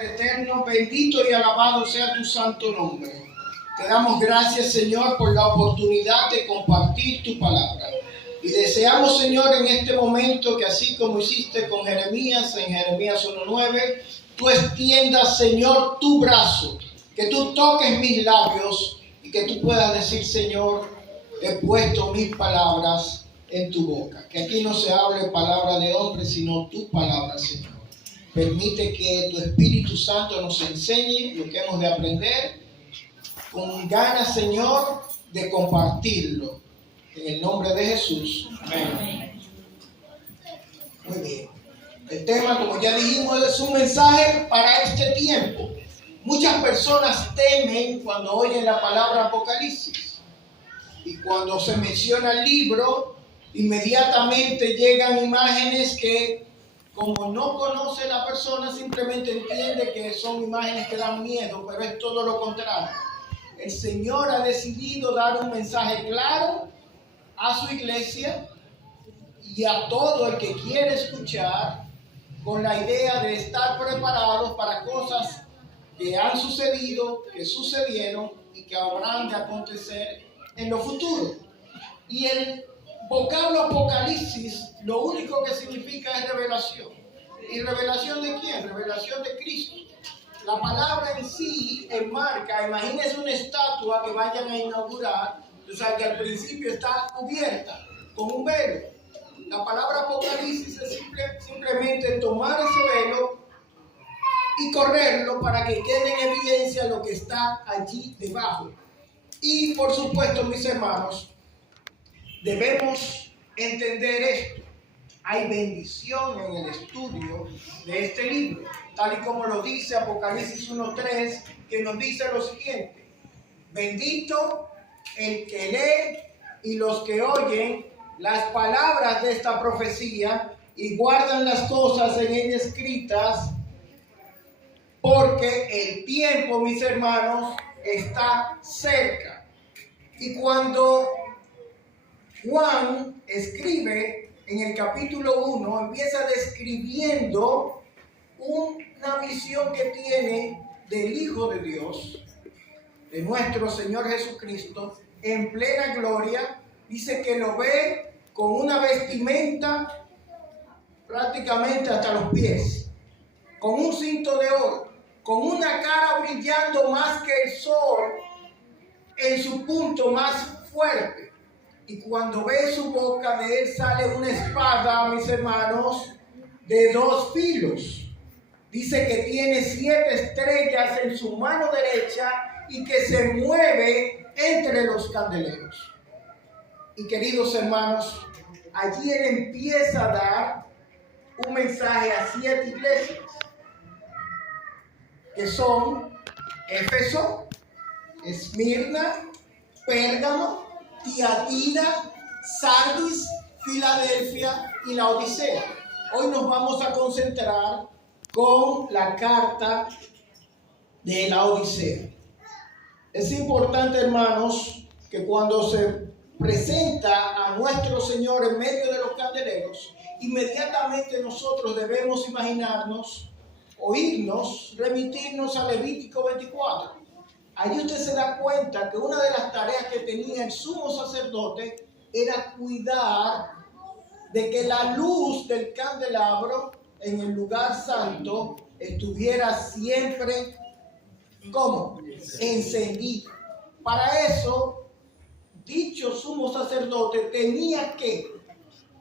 Eterno, bendito y alabado sea tu santo nombre. Te damos gracias, Señor, por la oportunidad de compartir tu palabra. Y deseamos, Señor, en este momento que así como hiciste con Jeremías, en Jeremías 1:9, tú extiendas, Señor, tu brazo, que tú toques mis labios y que tú puedas decir, Señor, he puesto mis palabras en tu boca. Que aquí no se hable palabra de hombre, sino tu palabra, Señor. Permite que tu Espíritu Santo nos enseñe lo que hemos de aprender con ganas, Señor, de compartirlo. En el nombre de Jesús. Amén. Muy bien. El tema, como ya dijimos, es un mensaje para este tiempo. Muchas personas temen cuando oyen la palabra Apocalipsis. Y cuando se menciona el libro, inmediatamente llegan imágenes que, como no conoce la persona, simplemente entiende que son imágenes que dan miedo, pero es todo lo contrario. El Señor ha decidido dar un mensaje claro a su iglesia y a todo el que quiere escuchar, con la idea de estar preparados para cosas que han sucedido, que sucedieron y que habrán de acontecer en lo futuro. Y el vocablo Apocalipsis lo único que significa es revelación. ¿Y revelación de quién? Revelación de Cristo. La palabra en sí enmarca, imagínense una estatua que vayan a inaugurar, o sea que al principio está cubierta con un velo. La palabra Apocalipsis es simplemente tomar ese velo y correrlo para que quede en evidencia lo que está allí debajo. Y por supuesto, mis hermanos, debemos entender esto. Hay bendición en el estudio de este libro, tal y como lo dice Apocalipsis 1:3, que nos dice lo siguiente: bendito el que lee y los que oyen las palabras de esta profecía y guardan las cosas en ella escritas, porque el tiempo, mis hermanos, está cerca. Y cuando Juan escribe en el capítulo 1, empieza describiendo una visión que tiene del Hijo de Dios, de nuestro Señor Jesucristo, en plena gloria. Dice que lo ve con una vestimenta prácticamente hasta los pies, con un cinto de oro, con una cara brillando más que el sol en su punto más fuerte. Y cuando ve su boca, de él sale una espada, mis hermanos, de 2 filos. Dice que tiene 7 estrellas en su mano derecha y que se mueve entre los candeleros. Y queridos hermanos, allí él empieza a dar un mensaje a 7 iglesias, que son Éfeso, Esmirna, Pérgamo, Tiatira, Sardis, Filadelfia y la Odisea. Hoy nos vamos a concentrar con la carta de la Odisea. Es importante, hermanos, que cuando se presenta a nuestro Señor en medio de los candeleros, inmediatamente nosotros debemos imaginarnos, oírnos, remitirnos a Levítico 24. Allí usted se da cuenta que una de las tareas que tenía el sumo sacerdote era cuidar de que la luz del candelabro en el lugar santo estuviera siempre, ¿cómo? Encendida. Para eso, dicho sumo sacerdote tenía que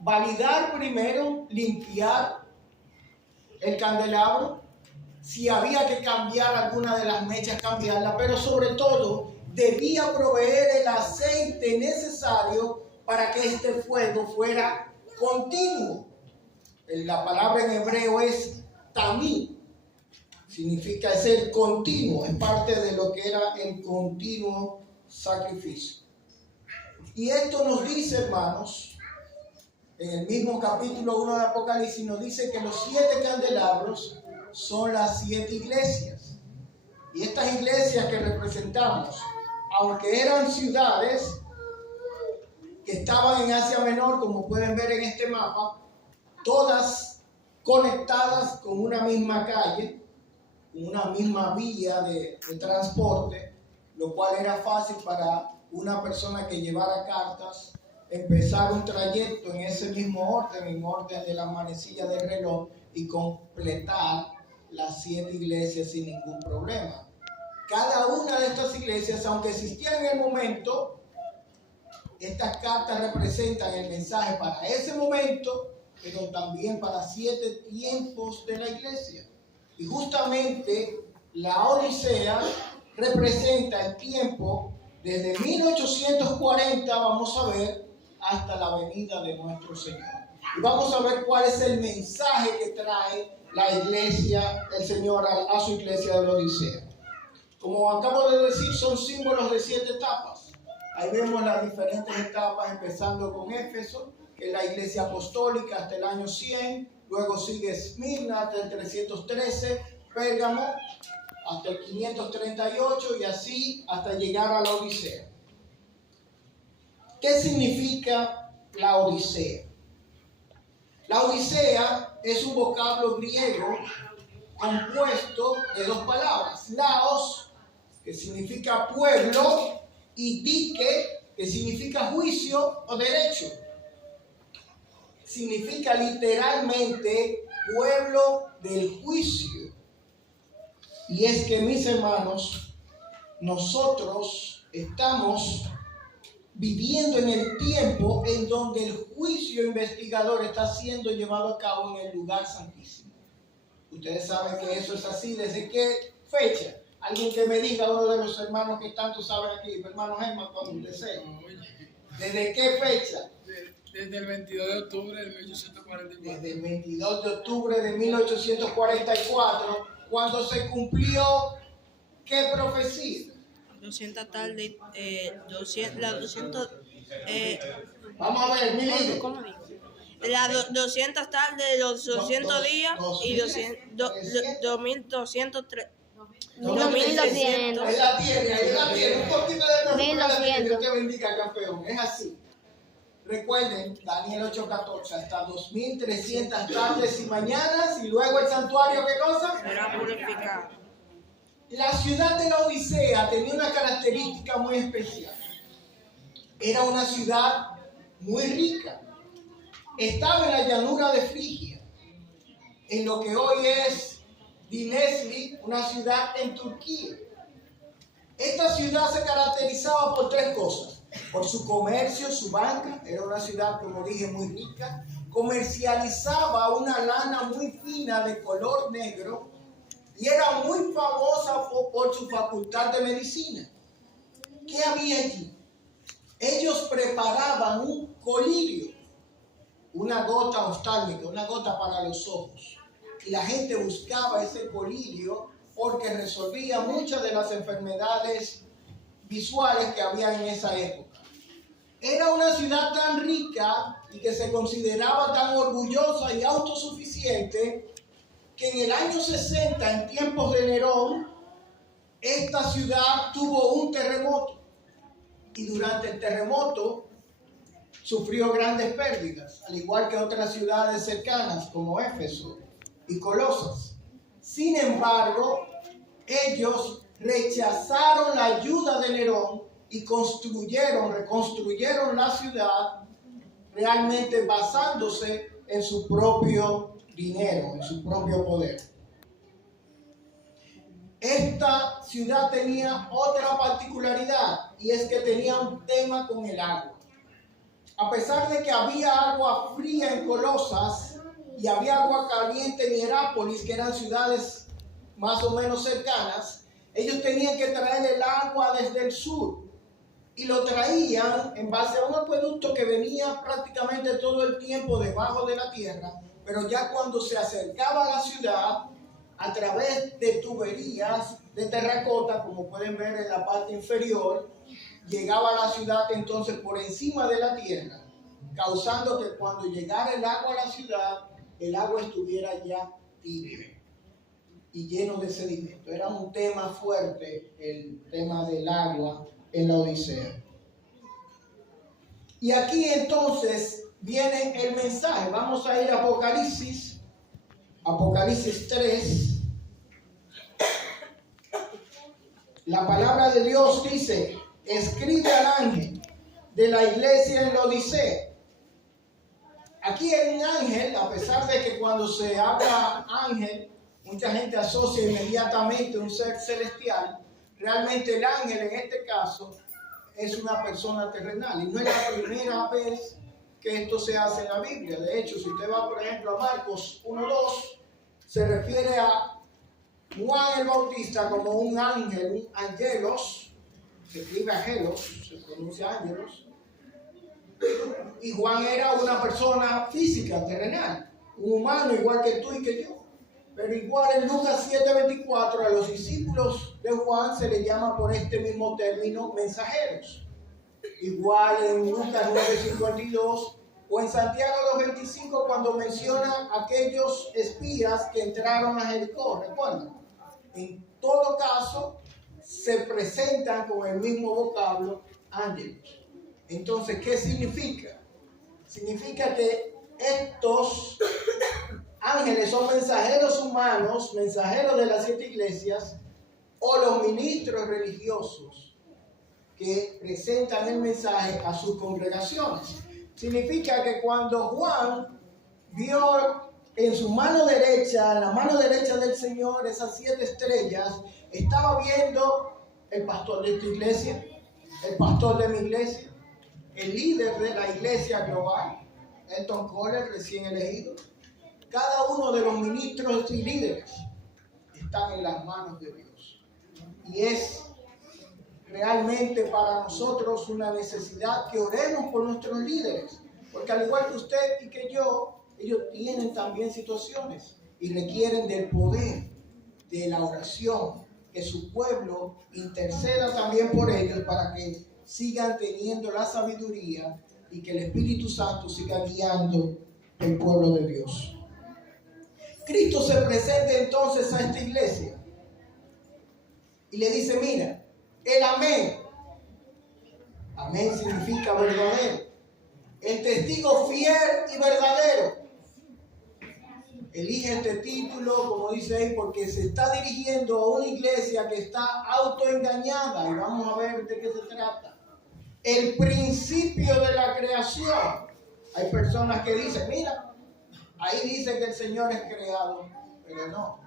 validar primero, limpiar el candelabro. Si había que cambiar alguna de las mechas, cambiarla, pero sobre todo debía proveer el aceite necesario para que este fuego fuera continuo. La palabra en hebreo es tamí, significa ser continuo, es parte de lo que era el continuo sacrificio. Y esto nos dice, hermanos, en el mismo capítulo 1 de Apocalipsis, nos dice que los 7 candelabros son las 7 iglesias. Y estas iglesias que representamos, aunque eran ciudades que estaban en Asia Menor, como pueden ver en este mapa, todas conectadas con una misma calle, una misma vía de transporte, lo cual era fácil para una persona que llevara cartas empezar un trayecto en ese mismo orden, en orden de la manecilla del reloj, y completar las 7 iglesias sin ningún problema. Cada una de estas iglesias, aunque existían en el momento, estas cartas representan el mensaje para ese momento, pero también para 7 tiempos de la iglesia. Y justamente la Odisea representa el tiempo desde 1840, vamos a ver, hasta la venida de nuestro Señor. Y vamos a ver cuál es el mensaje que trae la iglesia, el Señor a su iglesia de la Odisea. Como acabo de decir, son símbolos de 7 etapas. Ahí vemos las diferentes etapas, empezando con Éfeso, que es la iglesia apostólica hasta el año 100. Luego sigue Esmirna hasta el 313, Pérgamo hasta el 538 y así hasta llegar a la Odisea. ¿Qué significa la Odisea? La Odisea es un vocablo griego compuesto de 2 palabras. Laos, que significa pueblo, y dike, que significa juicio o derecho. Significa literalmente pueblo del juicio. Y es que, mis hermanos, nosotros estamos viviendo en el tiempo en donde el juicio investigador está siendo llevado a cabo en el lugar santísimo. Ustedes saben que eso es así. ¿Desde qué fecha? Alguien que me diga, uno de los hermanos que tanto saben aquí, hermano Germán, cuando desee. ¿Desde qué fecha? Desde el 22 de octubre de 1844. Desde el 22 de octubre de 1844, cuando se cumplió, ¿qué profecía? 200 tarde, 200, vamos a ver, mi líder. ¿cómo digo? La 200 tarde de los 200 días y 2203. 2200. Ahí la tiene, un poquito de 1200. Dios te bendiga, campeón. Es así. Recuerden, Daniel 8:14, hasta 2300 tardes y mañanas, y luego el santuario, ¿qué cosa? Será purificado. La ciudad de la Odisea tenía una característica muy especial. Era una ciudad muy rica. Estaba en la llanura de Frigia, en lo que hoy es Denizli, una ciudad en Turquía. Esta ciudad se caracterizaba por 3 cosas. Por su comercio, su banca, era una ciudad, como dije, muy rica. Comercializaba una lana muy fina de color negro y era muy famosa por su facultad de medicina. ¿Qué había allí? Ellos preparaban un colirio, una gota oftálmica, una gota para los ojos. Y la gente buscaba ese colirio porque resolvía muchas de las enfermedades visuales que había en esa época. Era una ciudad tan rica y que se consideraba tan orgullosa y autosuficiente que en el año 60, en tiempos de Nerón, esta ciudad tuvo un terremoto. Y durante el terremoto sufrió grandes pérdidas, al igual que otras ciudades cercanas como Éfeso y Colosas. Sin embargo, ellos rechazaron la ayuda de Nerón y reconstruyeron la ciudad realmente basándose en su propio dinero, en su propio poder. Esta ciudad tenía otra particularidad, y es que tenía un tema con el agua. A pesar de que había agua fría en Colosas y había agua caliente en Hierápolis, que eran ciudades más o menos cercanas, ellos tenían que traer el agua desde el sur y lo traían en base a un acueducto que venía prácticamente todo el tiempo debajo de la tierra, pero ya cuando se acercaba a la ciudad, a través de tuberías de terracota, como pueden ver en la parte inferior, llegaba a la ciudad entonces por encima de la tierra, causando que cuando llegara el agua a la ciudad, el agua estuviera ya tibia y lleno de sedimento. Era un tema fuerte el tema del agua en la Odisea. Y aquí entonces viene el mensaje. Vamos a ir a Apocalipsis 3. La palabra de Dios dice, escribe al ángel de la iglesia en la Odisea. Aquí hay un ángel, a pesar de que cuando se habla ángel, mucha gente asocia inmediatamente un ser celestial. Realmente el ángel en este caso es una persona terrenal. Y no es la primera vez que esto se hace en la Biblia. De hecho, si usted va, por ejemplo, a Marcos 1:2, se refiere a Juan el Bautista como un ángel, un angelos, se escribe angelos, se pronuncia ángelos. Y Juan era una persona física, terrenal, un humano igual que tú y que yo. Pero igual en Lucas 7:24 a los discípulos de Juan se les llama por este mismo término mensajeros. Igual en Lucas 9:52 o en Santiago 2:25 cuando menciona aquellos espías que entraron a Jericó, ¿recuerdan? En todo caso se presentan con el mismo vocablo ángeles. Entonces, ¿qué significa? Significa que estos ángeles son mensajeros humanos, mensajeros de las 7 iglesias, o los ministros religiosos que presentan el mensaje a sus congregaciones. Significa que cuando Juan vio en su mano derecha, en la mano derecha del Señor, esas 7 estrellas, estaba viendo el pastor de esta iglesia, el pastor de mi iglesia, el líder de la iglesia global, Elton Kohler, recién elegido. Cada uno de los ministros y líderes están en las manos de Dios. Y es realmente para nosotros una necesidad que oremos por nuestros líderes. Porque al igual que usted y que yo, ellos tienen también situaciones y requieren del poder de la oración, que su pueblo interceda también por ellos para que sigan teniendo la sabiduría y que el Espíritu Santo siga guiando el pueblo de Dios. Cristo se presenta entonces a esta iglesia y le dice, mira, el amén. Amén significa verdadero. El testigo fiel y verdadero. Elige este título, como dice ahí, porque se está dirigiendo a una iglesia que está autoengañada. Y vamos a ver de qué se trata. El principio de la creación. Hay personas que dicen, mira, ahí dice que el Señor es creado, pero no.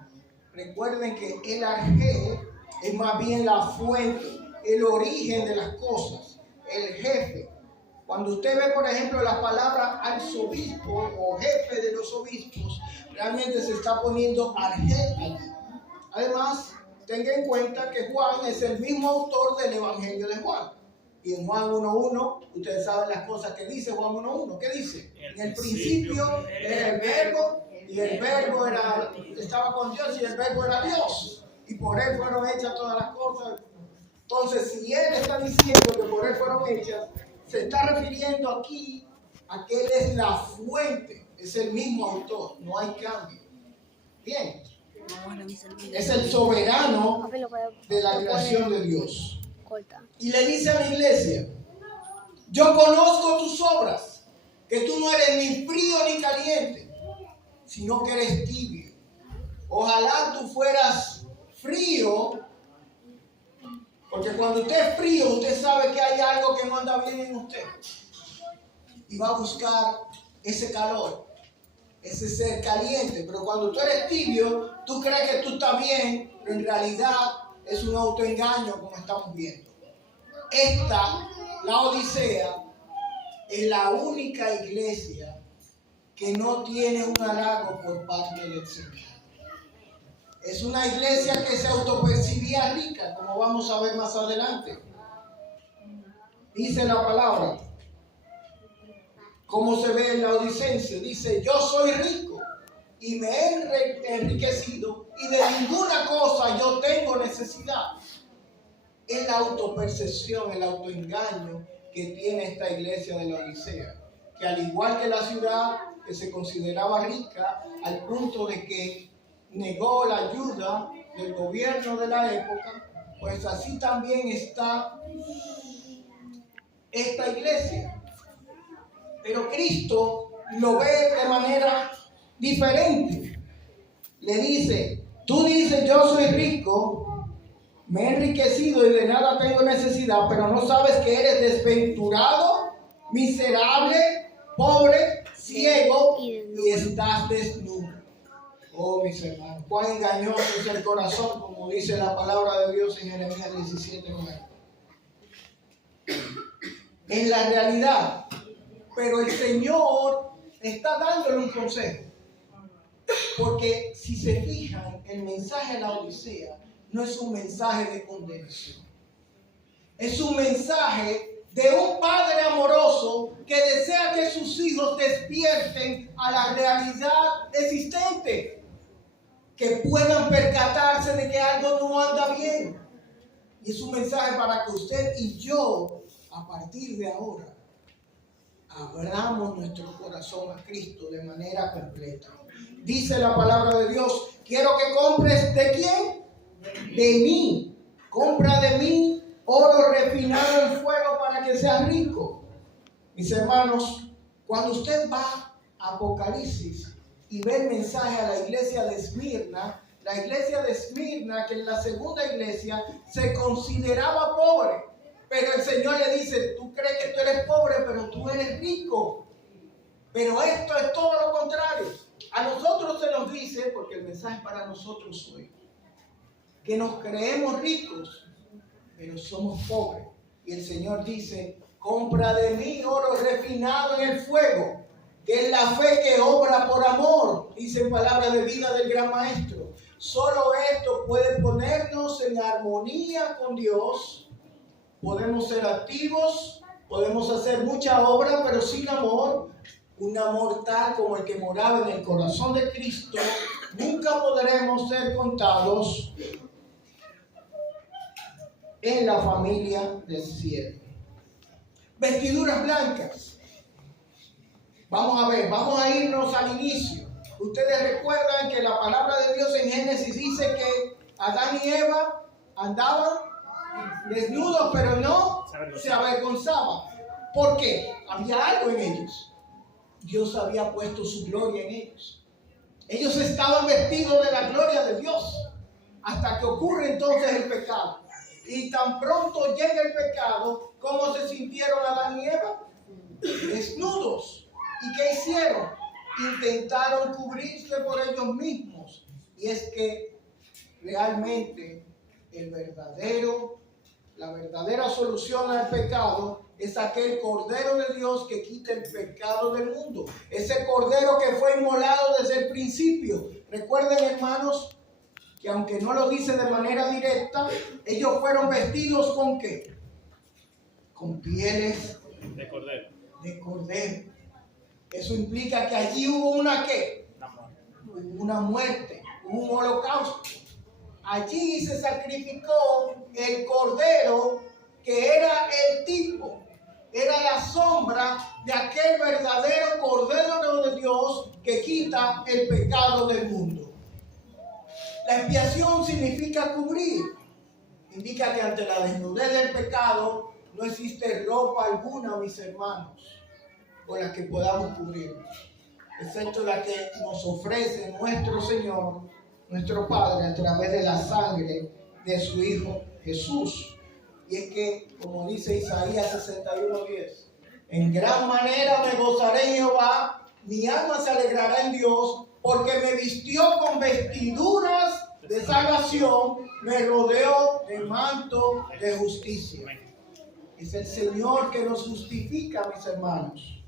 Recuerden que el arjé es más bien la fuente, el origen de las cosas, el jefe. Cuando usted ve, por ejemplo, la palabra arzobispo o jefe de los obispos, realmente se está poniendo arjé allí. Además, tenga en cuenta que Juan es el mismo autor del Evangelio de Juan. Y en Juan 1:1, ustedes saben las cosas que dice Juan 1:1. ¿Qué dice? En el principio era el verbo, y el verbo estaba con Dios, y el verbo era Dios. Y por él fueron hechas todas las cosas. Entonces, si él está diciendo que por él fueron hechas, se está refiriendo aquí a que él es la fuente, es el mismo autor, no hay cambio. Bien, es el soberano de la creación de Dios. Y le dice a la iglesia, yo conozco tus obras, que tú no eres ni frío ni caliente, sino que eres tibio. Ojalá tú fueras frío, porque cuando usted es frío, usted sabe que hay algo que no anda bien en usted. Y va a buscar ese calor, ese ser caliente. Pero cuando tú eres tibio, tú crees que tú estás bien, pero en realidad es un autoengaño, como estamos viendo. La Odisea, es la única iglesia que no tiene un halago por parte del Señor. Es una iglesia que se autopercibía rica, como vamos a ver más adelante. Dice la palabra, como se ve en la Odicense, dice, yo soy rico y me he enriquecido y de ninguna cosa yo tengo necesidad. Es la autopercepción, el autoengaño que tiene esta iglesia de la Odisea, que al igual que la ciudad que se consideraba rica, al punto de que negó la ayuda del gobierno de la época, pues así también está esta iglesia. Pero Cristo lo ve de manera diferente. Le dice, tú dices yo soy rico, me he enriquecido y de nada tengo necesidad, pero no sabes que eres desventurado, miserable, pobre, ciego y estás desnudo. Oh, mis hermanos, cuán engañoso es el corazón, como dice la palabra de Dios en Jeremías 17:9. En la realidad, pero el Señor está dándole un consejo. Porque si se fijan, el mensaje de la Odisea no es un mensaje de condenación. Es un mensaje de un padre amoroso que desea que sus hijos despierten a la realidad existente, que puedan percatarse de que algo no anda bien. Y es un mensaje para que usted y yo, a partir de ahora, abramos nuestro corazón a Cristo de manera completa. Dice la palabra de Dios, quiero que compres ¿de quién? De mí. Compra de mí oro refinado en fuego para que seas rico. Mis hermanos, cuando usted va a Apocalipsis y ve el mensaje a la iglesia de Esmirna, la iglesia de Esmirna, que en la segunda iglesia se consideraba pobre, pero el Señor le dice, tú crees que tú eres pobre, pero tú eres rico. Pero esto es todo lo contrario. A nosotros se nos dice, porque el mensaje para nosotros hoy, que nos creemos ricos, pero somos pobres. Y el Señor dice, compra de mí oro refinado en el fuego, que es la fe que obra por amor, dice en palabra de vida del gran maestro. Solo esto puede ponernos en armonía con Dios. Podemos ser activos, podemos hacer mucha obra, pero sin amor, un amor tal como el que moraba en el corazón de Cristo, nunca podremos ser contados en la familia del cielo. Vestiduras blancas. Vamos a ver, vamos a irnos al inicio. Ustedes recuerdan que la palabra de Dios en Génesis dice que Adán y Eva andaban desnudos, pero no se avergonzaban. ¿Por qué? Había algo en ellos. Dios había puesto su gloria en ellos. Ellos estaban vestidos de la gloria de Dios hasta que ocurre entonces el pecado. Y tan pronto llega el pecado, ¿cómo se sintieron Adán y Eva? Desnudos. ¿Y qué hicieron? Intentaron cubrirse por ellos mismos. Y es que realmente la verdadera solución al pecado es aquel Cordero de Dios que quita el pecado del mundo. Ese Cordero que fue inmolado desde el principio. Recuerden, hermanos, que aunque no lo dice de manera directa, ellos fueron vestidos ¿con qué? Con pieles de cordero. De cordero. Eso implica que allí hubo una ¿qué? Una muerte, un holocausto. Allí se sacrificó el cordero que era el tipo, era la sombra de aquel verdadero Cordero de Dios que quita el pecado del mundo. La expiación significa cubrir. Indica que ante la desnudez del pecado no existe ropa alguna, mis hermanos, con la que podamos cubrirnos, excepto la que nos ofrece nuestro Señor, nuestro Padre, a través de la sangre de su Hijo Jesús. Y es que, como dice Isaías 61:10, en gran manera me gozaré en Jehová, mi alma se alegrará en Dios, porque me vistió con vestiduras de salvación, me rodeó de manto de justicia. Es el Señor que nos justifica, mis hermanos.